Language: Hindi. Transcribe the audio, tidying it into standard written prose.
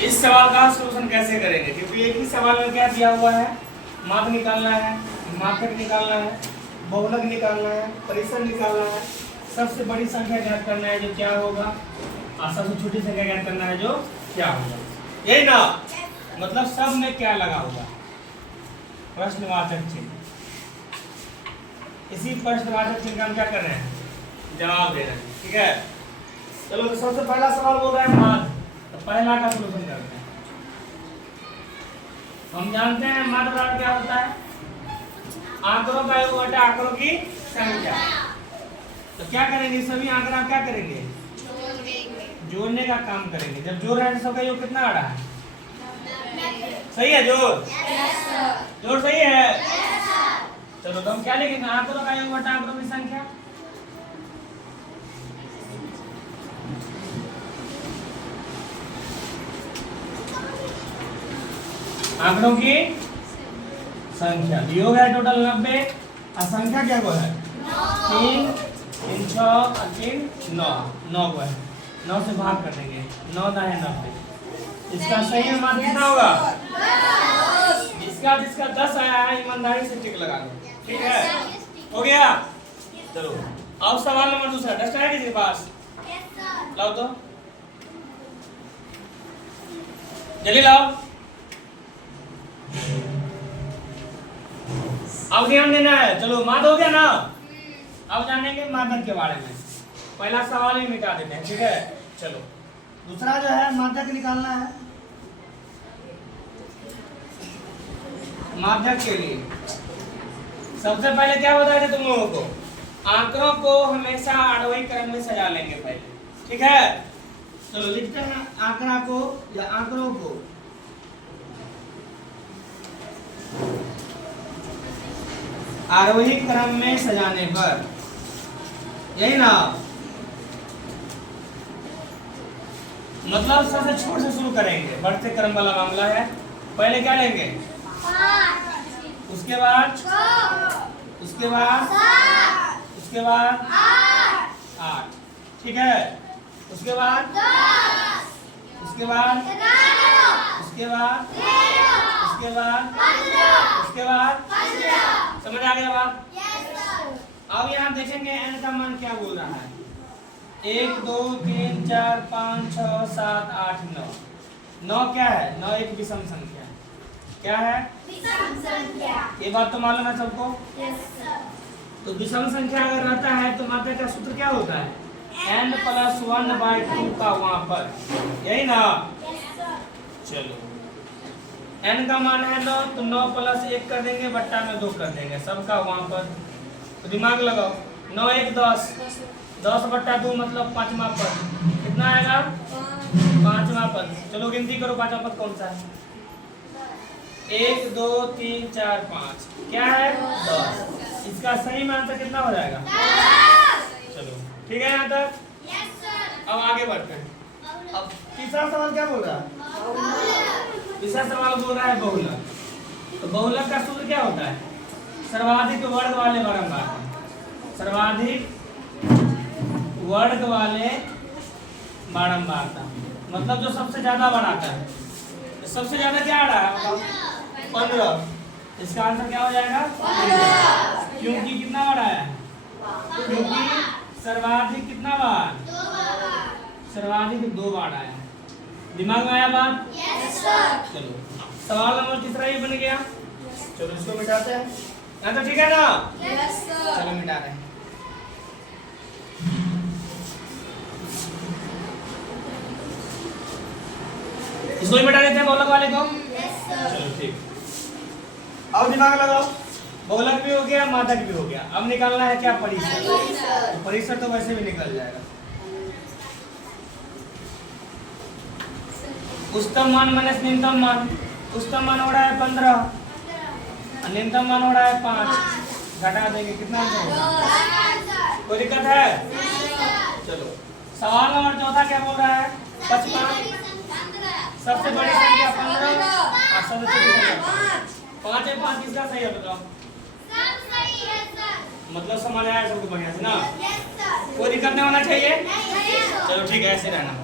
इस सवाल का सॉल्यूशन कैसे करेंगे, क्योंकि एक ही सवाल में क्या दिया हुआ है, माप निकालना है, मात्रक निकालना है, बहुलक निकालना है, परिसर निकालना है, सबसे बड़ी संख्या ज्ञात करना है जो क्या होगा, और सबसे छोटी संख्या ज्ञात करना है जो क्या होगा, यही ना। मतलब सब में क्या लगा होगा, प्रश्नवाचक चिन्ह। इसी प्रश्नवाचक चिन्ह का हम क्या कर रहे हैं, जवाब दे रहे हैं। ठीक है, चलो तो सबसे पहला सवाल बोल रहा है माध्य, तो पहला का सॉल्यूशन करते हैं। हम जानते हैं माध्य बराबर क्या होता है, आंकड़ों का योग बटा आंकड़ों की संख्या। तो क्या करेंगे, सभी आंकड़ा क्या करेंगे, जोड़ने का काम करेंगे। जब जोड़ रहे हैं तो सबका योग कितना आ रहा है, सही है जोड़, जोड़ सही है। चलो तो हम क्या लिखेंगे, आंकड़ों का योग बटा आंकड़ों की संख्या। आंकड़ों की संख्या, योग है टोटल 90 और संख्या क्या को है 3 3 6 और 3 9 9 को है, 9 से भाग कर देंगे, 9 9 है 90। इसका सही मान कितना होगा, इसका जिसका 10 आया है ईमानदारी से टिक लगा दो। ठीक है, हो गया। चलो अब सवाल नंबर दूसरा, डस्टर है किसी के पास, लाओ तो जल्दी लाओ। अब ध्यान देना है। चलो माध्य हो गया ना, अब जानेंगे माध्यक के बारे में। पहला सवाल ही मिटा देते हैं। ठीक है, चलो दूसरा जो है माध्यक निकालना है। माध्यक के लिए सबसे पहले क्या बताया था तुम लोगों को, आंकड़ों को हमेशा आरोही क्रम में सजा लेंगे पहले। ठीक है, चलो लिखते हैं आंकड़ा को या आंकड़ों को आरोही क्रम में सजाने पर, यही ना। मतलब सबसे छोटे से शुरू करेंगे, बढ़ते क्रम वाला मामला है। पहले क्या लेंगे 5, उसके बाद 6, उसके बाद 7, उसके बाद 8, ठीक है, उसके बाद 10, उसके बाद 11, उसके बाद 13, उसके बाद 15, उसके बाद 15। समझ आ गया बात? अब यहाँ देखेंगे n का मान क्या बोल रहा है, 1 2 3 4 5 6 7 8 9। 9 क्या है, 9 एक विषम संख्या। क्या है, विषम संख्या। ये बात तो मालूम है सबको? Yes sir. तो विषम संख्या अगर रहता है तो मात्रक का सूत्र क्या होता है, n+1/2 का वहां पर, यही ना। Yes sir. चलो n का मान है 9, तो 9 + 1 कर देंगे, बट्टा में 2 कर देंगे, सबका वहां पर। तो दिमाग लगाओ, 9 1 10, 10/2 मतलब 5वां पद कितना आएगा, 5वां पद। चलो गिनती करो, 5वां पद कौन सा है, 1 2 3 4 5, क्या है 10। इसका सही मान से कितना हो जाएगा 10। चलो ठीक है यहाँ तक। Yes sir. अब आगे बढ़ते हैं। अब तीसरा सवाल क्या बोल रहा है, तीसरा सवाल बोल रहा है बहुलक। तो बहुलक का सूत्र क्या होता है, सर्वाधिक वर्ग वाले बारंबार, सर्वाधिक वर्ग वाले बारंबारता। मतलब जो सबसे ज्यादा बढ़ाता है, तो सबसे ज्यादा क्या आ रहा है 15। इसका आंसर क्या हो जाएगा 15, क्योंकि कितना बढ़ा है, क्योंकि सर्वाधिक कितना बार, सर्वाधिक 2 बार आया। दिमाग में आया बात? Yes sir. चलो सवाल नंबर तीसरा ही बन गया। चलो इसको मिटाते हैं, यहाँ तो ठीक है ना? Yes sir. चलो मिटा रहे हैं। इसको ही मिटा देते हैं बहुलक वाले को। Yes sir. चलो ठीक, अब दिमाग लगाओ, बहुलक भी हो गया, माध्यक भी हो गया। अब निकालना है क्या, परिसर। तो परिसर तो वैसे भी निकल जाएगा। उच्चतम मान माइनस न्यूनतम मान, उच्चतम मान हो रहा है 15 और न्यूनतम मान हो रहा है 5, घटा देंगे कितना होगा, कोई दिक्कत है? चलो सवाल नंबर चौथा क्या बोल रहा है, 55, सबसे बड़ी संख्या 15 और सबसे छोटी संख्या 5 है। 5 किसका सही है बताओ, सब सही है सर। मतलब समझ आया सबको बढ़िया से ना, कोई दिक्कत नहीं होना चाहिए। चलो ठीक है, ऐसे रहना।